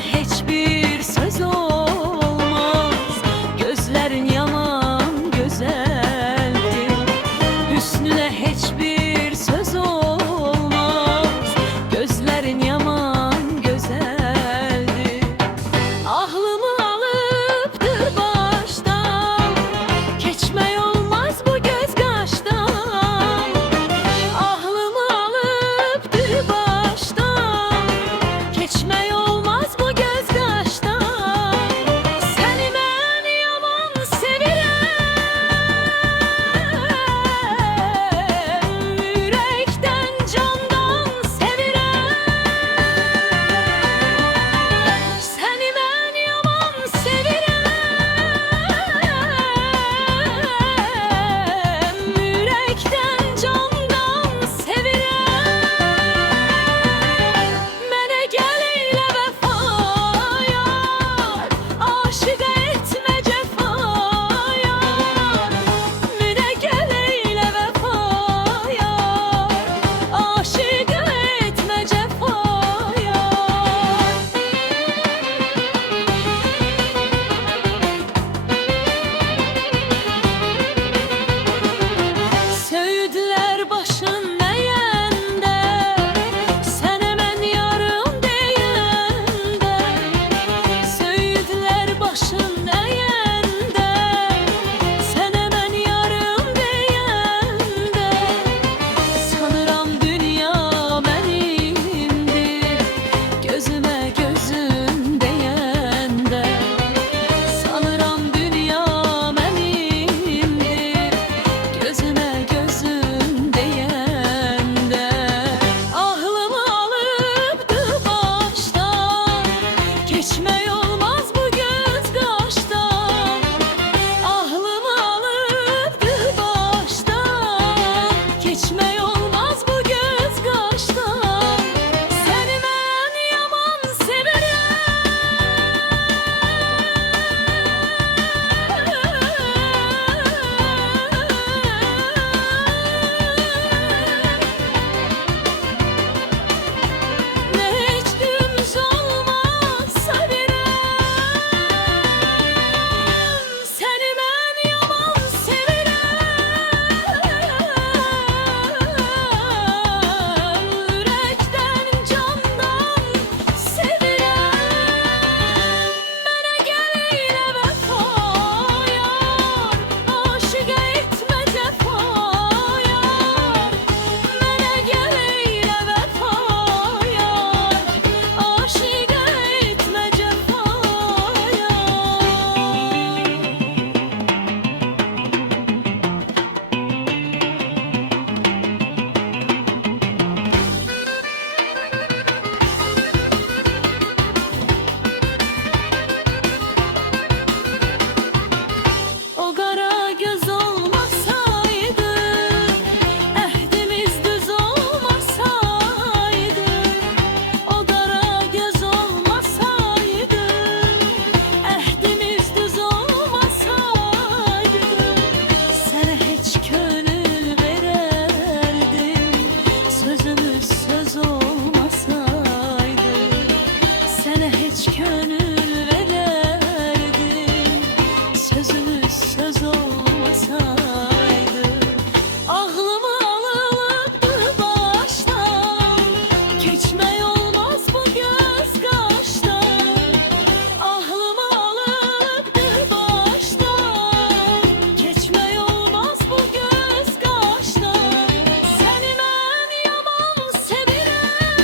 hiçbir söz olmaz. Gözlerin yaman güzeldir, hüsnüne hiçbir söz olmaz. Gözlerin yaman güzeldir. Aklımı alıptır baştan, geçmey olmaz bu göz kaştan. Aklımı alıptır baştan, geçmey olmaz bu göz kaştan. Seni ben yaman sevirem, yürekten candan sevirem. Seni ben yaman sevirem, yürekten candan sevirem. Mene gel eyle vefaya, aşık etme cefaya. Mene gel eyle vefaya, aşık etme cefaya. Söğüdler başın neyende, sen hemen yarım deyende. Söğüdler başın neyende, sen hemen yarım deyende. Sanıram dünya benimdir, gözüme gözüm deyende. Sanıram dünya benimdir, gözüme gözüm deyende. Aklımı alıptı baştan, geçmey olmaz bu göz kaştan. Aklımı alıptı baştan, geçmey olmaz bu göz kaştan. Seni ben yaman sevirem. Ne hiç günümüz olmazsa verem. Seni ben yaman sevirem, yürekten candan sevirem. Mene gel eyle vefaya, aşık etme cefaya. Mene gel eyle vefaya, aşık etme cefaya. O kara göz olmasaydı, ehdimiz düz olmasaydı. O kara göz olmasaydı, ehdimiz düz olmasaydı. Sana hiç gönül vererdim, sözümüz söz olmasaydı. Sana hiç gönül vererdim, sözümüz söz olmasaydı. Aklımı alıptı baştan, geçmey olmaz bu göz kaştan. Aklımı alıptı baştan, geçmey olmaz bu göz kaştan. Seni ben yaman sevirem,